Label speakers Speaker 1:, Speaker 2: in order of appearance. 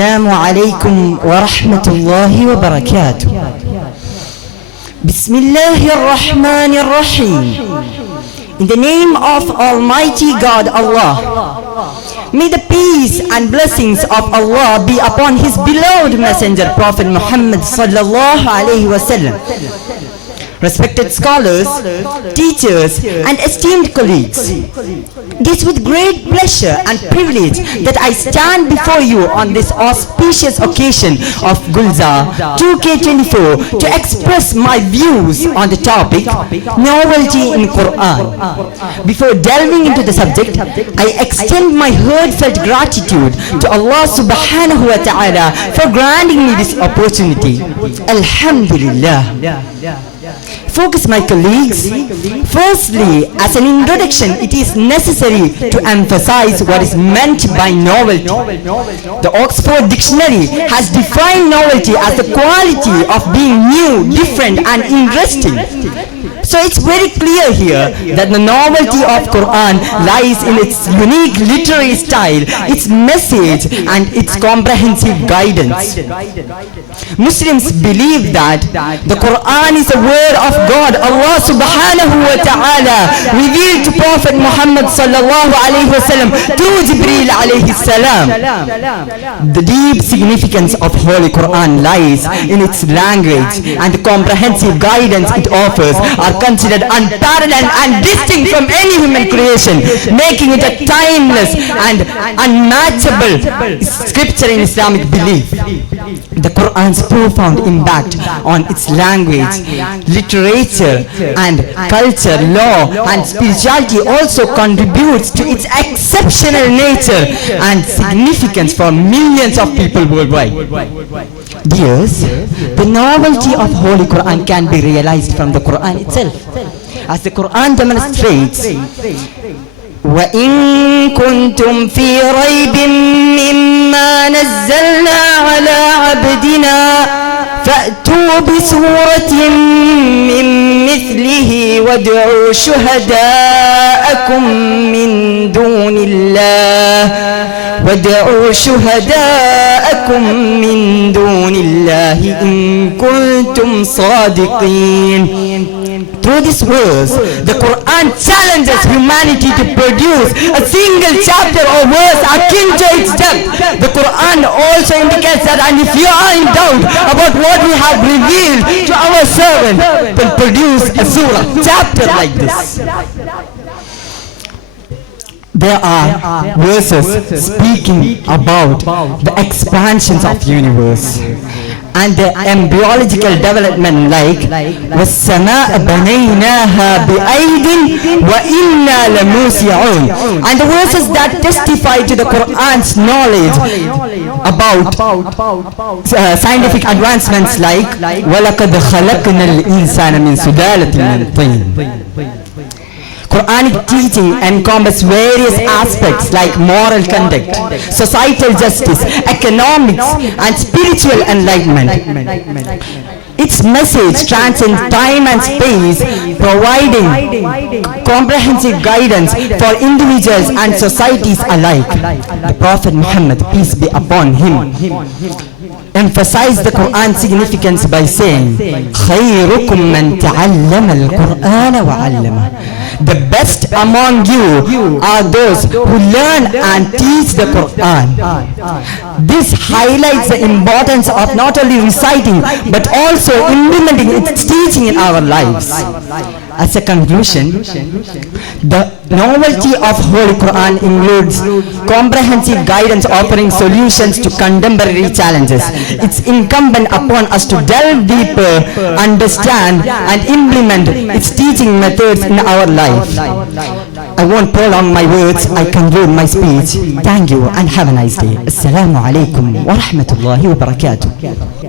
Speaker 1: السلام عليكم ورحمة الله وبركاته بسم الله الرحمن الرحيم In the name of Almighty God Allah May the peace and blessings of Allah be upon His beloved Messenger Prophet Muhammad sallallahu alaihi wasallam Respected scholars, teachers and esteemed colleagues It is with great pleasure and privilege that I stand before you on this auspicious occasion of Gulzar 2K24 to express my views on the topic Novelty in Quran. Before delving into the subject, I extend my heartfelt gratitude to Allah subhanahu wa ta'ala for granting me this opportunity. Alhamdulillah. Focus my colleagues. Firstly, as an introduction, it is necessary to emphasize what is meant by novelty. The Oxford Dictionary has defined novelty as the quality of being new, different and interesting. So it's very clear here that the novelty of Quran lies in its unique literary style, its message and its comprehensive guidance. Muslims believe that the Quran is a word of God, Allah subhanahu wa ta'ala revealed to Prophet Muhammad sallallahu alayhi wasallam through Jibreel alayhi salam. The deep significance of Holy Quran lies in its language and the comprehensive guidance it offers. Are considered unparalleled and distinct from any human creation, making it a timeless and unmatchable scripture in Islamic belief. The Quran's profound impact on its language, literature and culture, law and spirituality also contributes to its exceptional nature and significance for millions of people worldwide. Dears, the novelty of Holy Quran can be realized from the Quran itself. As the Quran demonstrates, وإن كنتم في ريب مما نزلنا على عبدنا. فأتوا بسورة من مثله وادعوا شهداءكم من دون الله. وادعوا شهداءكم من دون الله إن كنتم صادقين Through this verse, the Quran challenges humanity to produce a single chapter or verse akin to its depth. The Quran also indicates that and if you are in doubt about what we have revealed to our servant, then produce a surah, chapter like this. There are verses speaking about the expansions of universe and the embryological development like وَالسَّمَاءَ بَنَيْنَاهَا بِأَيْدٍ وَإِنَّا لَمُوسِعُونَ and the verses that testify to the Quran's knowledge about uh, scientific advancements like وَلَقَدْ خَلَقْنَا الْإِنسَانَ مِنْ سُلَالَةٍ مِنْ طِينٍ Quranic teaching encompasses various aspects like moral conduct, societal justice, economics, and spiritual enlightenment. Its message transcends time and space, providing comprehensive guidance for individuals and societies alike. The Prophet Muhammad, peace be upon him, emphasized the Quran's significance by saying, خيركم من تعلم القرآن وعلمه the best among you are those who learn and teach the Quran. This highlights the importance of not only reciting but also implementing its teaching in our lives. As a conclusion, the novelty of Holy Quran includes comprehensive guidance offering solutions to contemporary challenges. It's incumbent upon us to delve deeper, understand and implement its teaching methods in our life. I won't prolong my words, I conclude my speech. Thank you and have a nice day. Assalamu alaikum wa rahmatullahi wa barakatuh.